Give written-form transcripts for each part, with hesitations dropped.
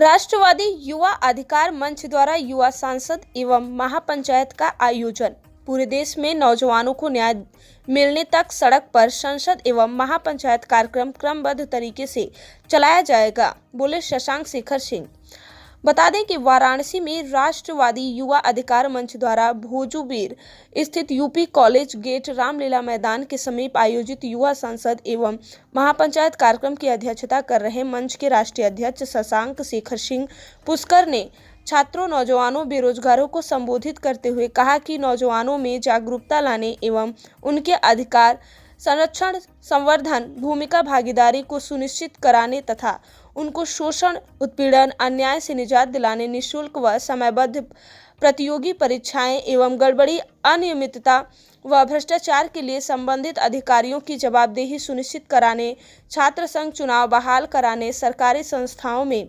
राष्ट्रवादी युवा अधिकार मंच द्वारा युवा सांसद एवं महापंचायत का आयोजन। पूरे देश में नौजवानों को न्याय मिलने तक सड़क पर संसद एवं महापंचायत कार्यक्रम क्रमबद्ध तरीके से चलाया जाएगा, बोले शशांक शेखर सिंह। बता दें कि वाराणसी में राष्ट्रवादी युवा अधिकार मंच द्वारा भोजूबीर स्थित यूपी कॉलेज गेट रामलीला मैदान के समीप आयोजित युवा संसद एवं महापंचायत कार्यक्रम की अध्यक्षता कर रहे मंच के राष्ट्रीय अध्यक्ष शशांक शेखर सिंह पुष्कर ने छात्रों, नौजवानों, बेरोजगारों को संबोधित करते हुए कहा कि नौजवानों में जागरूकता लाने एवं उनके अधिकार संरक्षण, संवर्धन, भूमिका भागीदारी को सुनिश्चित कराने तथा उनको शोषण, उत्पीड़न, अन्याय से निजात दिलाने, निःशुल्क व समयबद्ध प्रतियोगी परीक्षाएं एवं गड़बड़ी, अनियमितता व भ्रष्टाचार के लिए संबंधित अधिकारियों की जवाबदेही सुनिश्चित कराने, छात्र संघ चुनाव बहाल कराने, सरकारी संस्थाओं में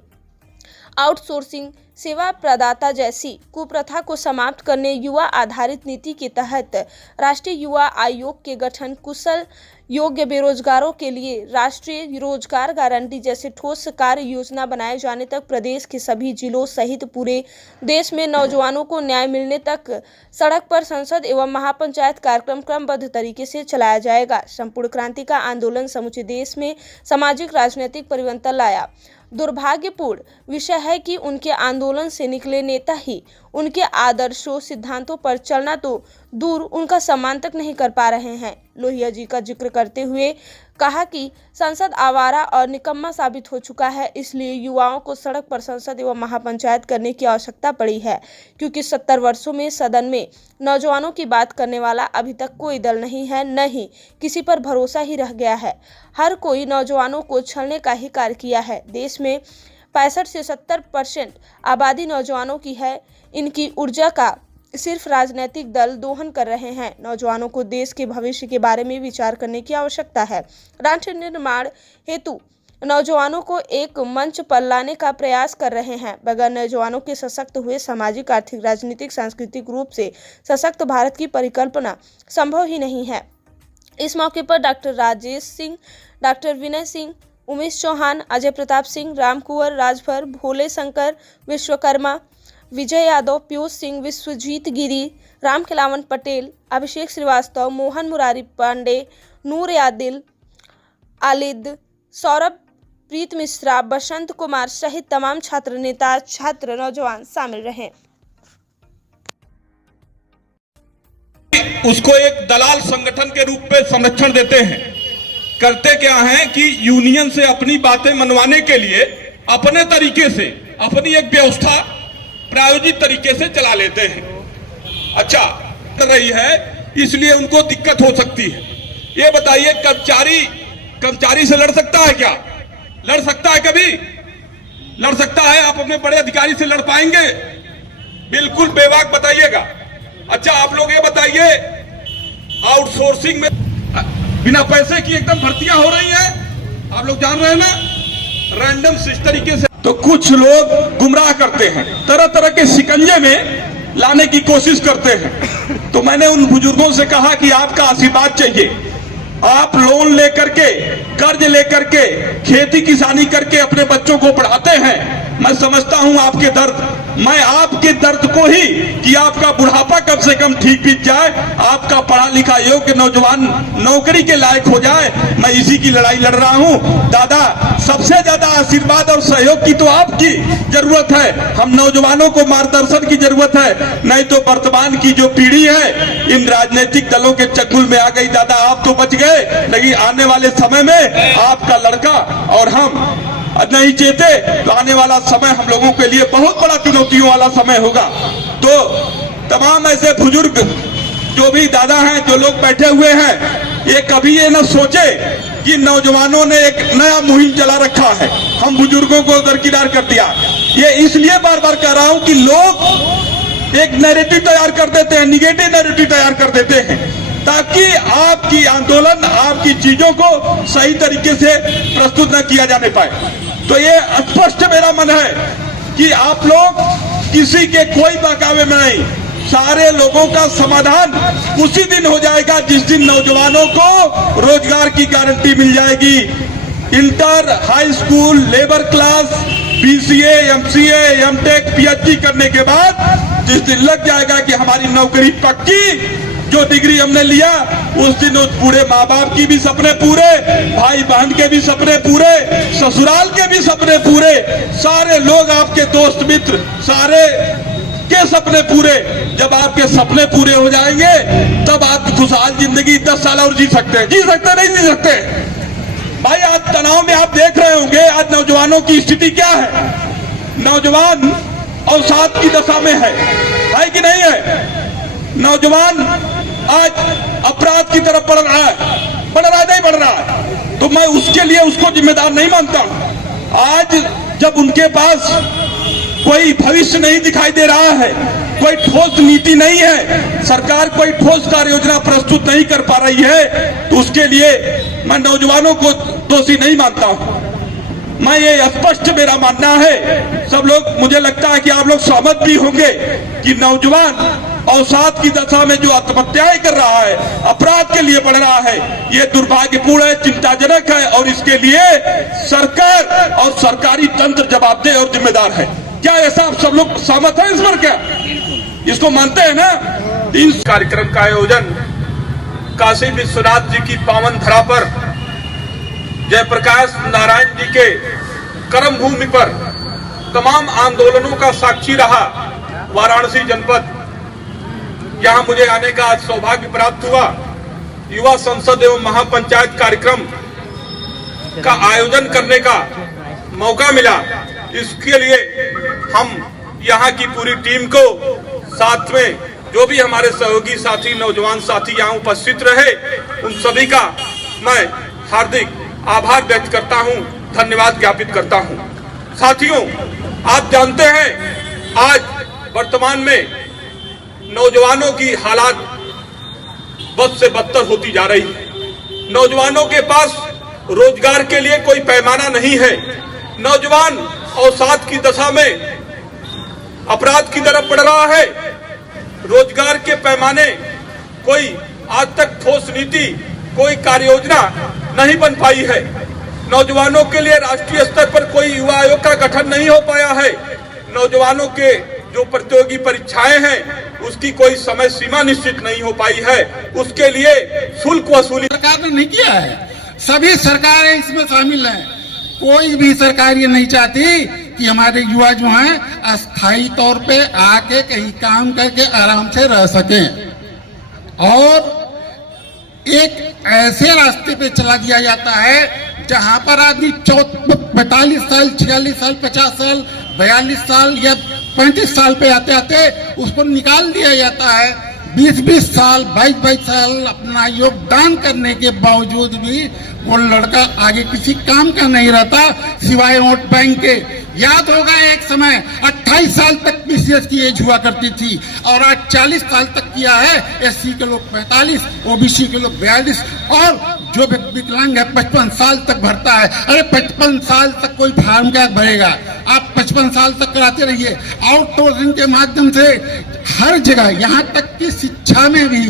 आउटसोर्सिंग सेवा प्रदाता जैसी कुप्रथा को समाप्त करने, युवा आधारित नीति के तहत राष्ट्रीय युवा आयोग के गठन, कुशल योग्य बेरोजगारों के लिए राष्ट्रीय रोजगार गारंटी जैसे ठोस कार्य योजना बनाए जाने तक प्रदेश के सभी जिलों सहित पूरे देश में नौजवानों को न्याय मिलने तक सड़क पर संसद एवं महापंचायत कार्यक्रम क्रमबद्ध तरीके से चलाया जाएगा। संपूर्ण क्रांति का आंदोलन समूचे देश में सामाजिक राजनीतिक परिवर्तन लाया। दुर्भाग्यपूर्ण विषय है कि उनके आंदोलन से निकले नेता ही उनके आदर्शों, सिद्धांतों पर चलना तो दूर उनका सम्मान तक नहीं कर पा रहे हैं। लोहिया जी का जिक्र करते हुए कहा कि संसद आवारा और निकम्मा साबित हो चुका है, इसलिए युवाओं को सड़क पर संसद एवं महापंचायत करने की आवश्यकता पड़ी है, क्योंकि 70 वर्षों में सदन में नौजवानों की बात करने वाला अभी तक कोई दल नहीं है, न ही किसी पर भरोसा ही रह गया है। हर कोई नौजवानों को छलने का ही कार्य किया है। देश में 65 से 70% आबादी नौजवानों की है। इनकी ऊर्जा का सिर्फ राजनीतिक दल दोहन कर रहे हैं। नौजवानों को देश के भविष्य के बारे में विचार करने की आवश्यकता है। राष्ट्र निर्माण हेतु नौजवानों को एक मंच पर लाने का प्रयास कर रहे हैं। बगैर नौजवानों के सशक्त हुए सामाजिक, आर्थिक, राजनीतिक, सांस्कृतिक रूप से सशक्त भारत की परिकल्पना संभव ही नहीं है। इस मौके पर डॉक्टर राजेश सिंह, डॉक्टर विनय सिंह, उमेश चौहान, अजय प्रताप सिंह, राम कुंवर, राजभर, भोले शंकर, विश्वकर्मा, विजय यादव, पीयूष सिंह, विश्वजीत गिरी, राम खिलावन पटेल, अभिषेक श्रीवास्तव, मोहन मुरारी पांडे, नूर यादिल, आलिद, सौरभ, प्रीत मिश्रा, बसंत कुमार सहित तमाम छात्र नेता, छात्र, नौजवान शामिल रहे। उसको एक दलाल संगठन के रूप में संरक्षण देते हैं। करते क्या है कि यूनियन से अपनी बातें मनवाने के लिए अपने तरीके से अपनी एक व्यवस्था प्रायोजित तरीके से चला लेते हैं। अच्छा रही है, इसलिए उनको दिक्कत हो सकती है। ये बताइए, कर्मचारी से लड़ सकता है क्या? लड़ सकता है? कभी लड़ सकता है? आप अपने बड़े अधिकारी से लड़ पाएंगे? बिल्कुल बेबाक बताइएगा। अच्छा, आप लोग ये बताइए, आउटसोर्सिंग में बिना पैसे की एकदम भर्तियां हो रही है, आप लोग जान रहे हैं ना, रैंडम इस तरीके से। तो कुछ लोग गुमराह करते हैं, तरह तरह के शिकंजे में लाने की कोशिश करते हैं। तो मैंने उन बुजुर्गों से कहा कि आपका आशीर्वाद चाहिए। आप लोन लेकर के, कर्ज लेकर के, खेती किसानी करके अपने बच्चों को पढ़ाते हैं। मैं समझता हूं आपके दर्द, मैं आपके दर्द को ही कि आपका बुढ़ापा कम से कम ठीक बीत जाए, आपका पढ़ा लिखा योग्य नौजवान नौकरी के लायक हो जाए, मैं इसी की लड़ाई लड़ रहा हूं। दादा, सबसे ज्यादा आशीर्वाद और सहयोग की तो आपकी जरूरत है। हम नौजवानों को मार्गदर्शन की जरूरत है, नहीं तो वर्तमान की जो पीढ़ी है इन राजनीतिक दलों के चंगुल में आ गई। दादा, आप तो बच गए, लेकिन आने वाले समय में आपका लड़का और हम नहीं चेते तो आने वाला समय हम लोगों के लिए बहुत बड़ा चुनौतियों वाला समय होगा। तो तमाम ऐसे बुजुर्ग जो भी दादा हैं, जो लोग बैठे हुए हैं, ये कभी ये न सोचे कि नौजवानों ने एक नया मुहिम चला रखा है, हम बुजुर्गों को दरकिनार कर दिया। ये इसलिए बार बार कह रहा हूं कि लोग एक नैरेटिव तैयार कर देते हैं, निगेटिव नैरेटिव तैयार कर देते हैं, ताकि आपकी आंदोलन, आपकी चीजों को सही तरीके से प्रस्तुत न किया जाने पाए। तो ये स्पष्ट मेरा मन है कि आप लोग किसी के कोई बहकावे में नहीं, सारे लोगों का समाधान उसी दिन हो जाएगा जिस दिन नौजवानों को रोजगार की गारंटी मिल जाएगी। Inter, high school, labour class, BCA, MCA, MTech, PhD करने के बाद जिस दिन लग जाएगा कि हमारी नौकरी पक्की, जो डिग्री हमने लिया उस दिन उस पूरे माँ बाप की भी सपने पूरे, भाई बहन के भी सपने पूरे, ससुराल के भी सपने पूरे, सारे लोग आपके दोस्त मित्र सारे के सपने पूरे। जब आपके सपने पूरे हो जाएंगे तब आप खुशहाल जिंदगी 10 साल और जी सकते हैं। जी सकते नहीं जी सकते? भाई आज तनाव में आप देख रहे होंगे आज नौजवानों की स्थिति क्या है। नौजवान अवसाद की दशा में है कि नहीं है? नौजवान आज अपराध की तरफ बढ़ रहा है, नहीं बढ़ रहा है, तो मैं उसके लिए उसको जिम्मेदार नहीं मानता हूं। आज जब उनके पास कोई भविष्य नहीं दिखाई दे रहा है, कोई ठोस नीति नहीं है, सरकार कोई ठोस कार्य योजना प्रस्तुत नहीं कर पा रही है, तो उसके लिए मैं नौजवानों को दोषी नहीं मानता हूं। मैं ये स्पष्ट मेरा मानना है, सब लोग मुझे लगता है कि आप लोग सहमत भी होंगे कि नौजवान अवसाद की दशा में जो आत्महत्याएं कर रहा है, अपराध के लिए बढ़ रहा है, ये दुर्भाग्यपूर्ण है, चिंताजनक है और इसके लिए सरकार और सरकारी तंत्र जवाबदेह और जिम्मेदार है। क्या ऐसा आप सब लोग सहमत हैं इस पर? क्या इसको मानते हैं ना? इस कार्यक्रम का आयोजन काशी विश्वनाथ जी की पावन धरा पर जयप्रकाश नारायण जी के कर्म भूमि पर तमाम आंदोलनों का साक्षी रहा वाराणसी जनपद, यहां मुझे आने का आज सौभाग्य प्राप्त हुआ। युवा संसद एवं महापंचायत कार्यक्रम का आयोजन करने का मौका मिला। इसके लिए हम यहां की पूरी टीम को, साथ में जो भी हमारे सहयोगी साथी नौजवान साथी यहां उपस्थित रहे, उन सभी का मैं हार्दिक आभार व्यक्त करता हूं, धन्यवाद ज्ञापित करता हूं। साथियों, आप जानते हैं आज वर्तमान में नौजवानों की हालात बद से बदतर होती जा रही है। नौजवानों के पास रोजगार के लिए कोई पैमाना नहीं है। नौजवान अवसाद की दशा में अपराध की तरफ बढ़ रहा है। रोजगार के पैमाने कोई आज तक ठोस नीति, कोई कार्य योजना नहीं बन पाई है। नौजवानों के लिए राष्ट्रीय स्तर पर कोई युवा आयोग का गठन नहीं हो पाया है। नौजवानों के जो प्रतियोगी परीक्षाएं हैं उसकी कोई समय सीमा निश्चित नहीं हो पाई है। उसके लिए शुल्क वसूली सरकार ने नहीं किया है। सभी सरकारें इसमें शामिल हैं। कोई भी सरकार ये नहीं चाहती कि हमारे युवा जो हैं अस्थायी तौर पे आके कहीं काम करके आराम से रह सकें, और एक ऐसे रास्ते पे चला दिया जाता है जहां पर आदमी 45 साल, 46 साल, 50 साल, 42 साल या 35 साल पे आते आते उसको निकाल दिया जाता है। 20-20 साल, 22-22 साल अपना योगदान करने के बावजूद भी वो लड़का आगे किसी काम का नहीं रहता सिवाय वोट बैंक के। याद होगा एक समय 28 साल तक पीसीएस की एज हुआ करती थी और आज 40 साल तक किया है। एससी के लोग 45, ओबीसी के लोग 42 और जो विकलांग है 55 साल तक भरता है। अरे 55 साल तक कोई फार्म क्या भरेगा? आप 55 साल तक कराते रहिए। आउटसोर्सिंग के माध्यम से हर जगह, यहाँ तक कि शिक्षा में भी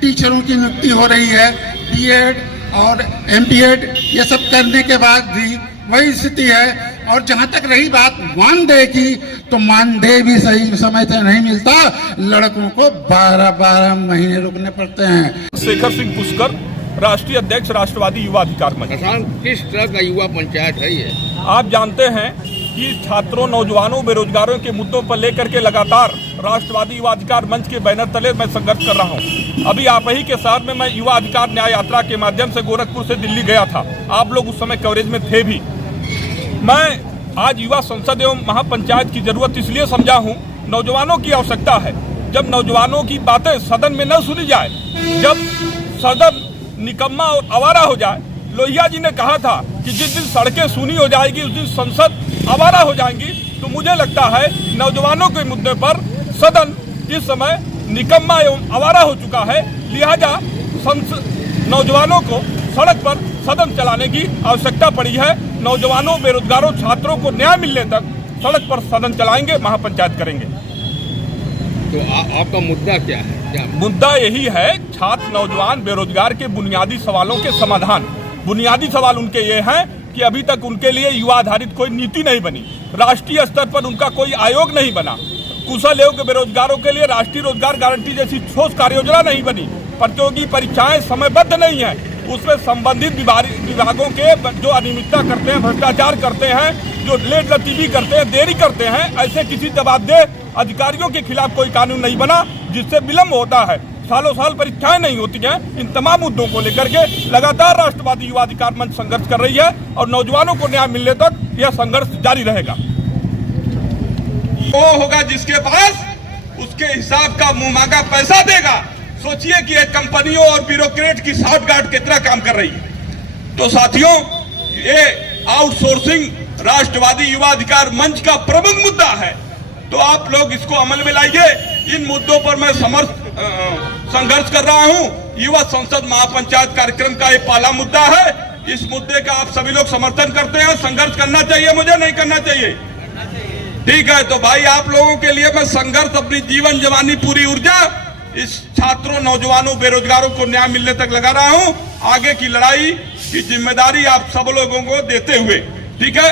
टीचरों की नियुक्ति हो रही है। बीएड और एमपीएड ये सब करने के बाद भी वही स्थिति है। और जहां तक रही बात मानदेय की, तो मानदेय भी सही समय से नहीं मिलता। लड़कों को 12-12 महीने रुकने पड़ते हैं। शेखर सिंह पुष्कर, राष्ट्रीय अध्यक्ष राष्ट्रवादी युवा अधिकार मंच। किस तरह का युवा पंचायत है ये? आप जानते हैं कि छात्रों, नौजवानों, बेरोजगारों के मुद्दों पर लेकर के लगातार राष्ट्रवादी युवा अधिकार मंच के बैनर तले मैं संघर्ष कर रहा हूं। अभी आप ही के साथ में मैं युवा अधिकार न्याय यात्रा के माध्यम से गोरखपुर से दिल्ली गया था। आप लोग उस समय कवरेज में थे भी। मैं आज युवा संसद एवं महापंचायत की जरूरत इसलिए समझा हूं, नौजवानों की आवश्यकता है। जब नौजवानों की बातें सदन में न सुनी जाए, जब सदन निकम्मा और आवारा हो जाए, लोहिया जी ने कहा था कि जिस दिन सड़कें सूनी हो जाएगी उस दिन संसद आवारा हो जाएंगी। तो मुझे लगता है नौजवानों के मुद्दे पर सदन इस समय निकम्मा एवं आवारा हो चुका है। लिहाजा नौजवानों को सड़क पर सदन चलाने की आवश्यकता पड़ी है। नौजवानों, बेरोजगारों, छात्रों को न्याय मिलने तक सड़क पर सदन चलाएंगे, महापंचायत करेंगे। तो आपका मुद्दा क्या है? मुद्दा यही है, छात्र, नौजवान, बेरोजगार के बुनियादी सवालों के समाधान। बुनियादी सवाल उनके ये हैं कि अभी तक उनके लिए युवा आधारित कोई नीति नहीं बनी, राष्ट्रीय स्तर पर उनका कोई आयोग नहीं बना, कुशल एवं बेरोजगारों के लिए राष्ट्रीय रोजगार गारंटी जैसी ठोस कार्य योजना नहीं बनी, प्रतियोगी परीक्षाएं समयबद्ध नहीं है, उसमें संबंधित विभागों के जो अनियमितता करते हैं, भ्रष्टाचार करते हैं, जो लेट लतीफी करते हैं, देरी करते हैं, ऐसे किसी जवाबदेह अधिकारियों के खिलाफ कोई कानून नहीं बना, जिससे विलम्ब होता है, सालों साल परीक्षाएं नहीं होती हैं। इन तमाम मुद्दों को लेकर के लगातार राष्ट्रवादी युवा अधिकार मंच संघर्ष कर रही है और नौजवानों को न्याय मिलने तक यह संघर्ष जारी रहेगा। वो होगा जिसके पास उसके हिसाब का मुंह मांगा पैसा देगा। सोचिए कि एक कंपनियों और ब्यूरोक्रेट की साठगांठ कितना काम कर रही है। तो साथियों, ये आउटसोर्सिंग राष्ट्रवादी युवा अधिकार मंच का प्रमुख मुद्दा है, तो आप लोग इसको अमल में लाइए। इन मुद्दों पर मैं संघर्ष कर रहा हूं। युवा संसद महापंचायत कार्यक्रम का ये पहला मुद्दा है। इस मुद्दे का आप सभी लोग समर्थन करते हैं। संघर्ष करना चाहिए, मुझे नहीं करना चाहिए? ठीक है, तो भाई आप लोगों के लिए मैं संघर्ष, अपनी जीवन जवानी, पूरी ऊर्जा इस छात्रों, नौजवानों, बेरोजगारों को न्याय मिलने तक लगा रहा हूं। आगे की लड़ाई की जिम्मेदारी आप सब लोगों को देते हुए, ठीक है।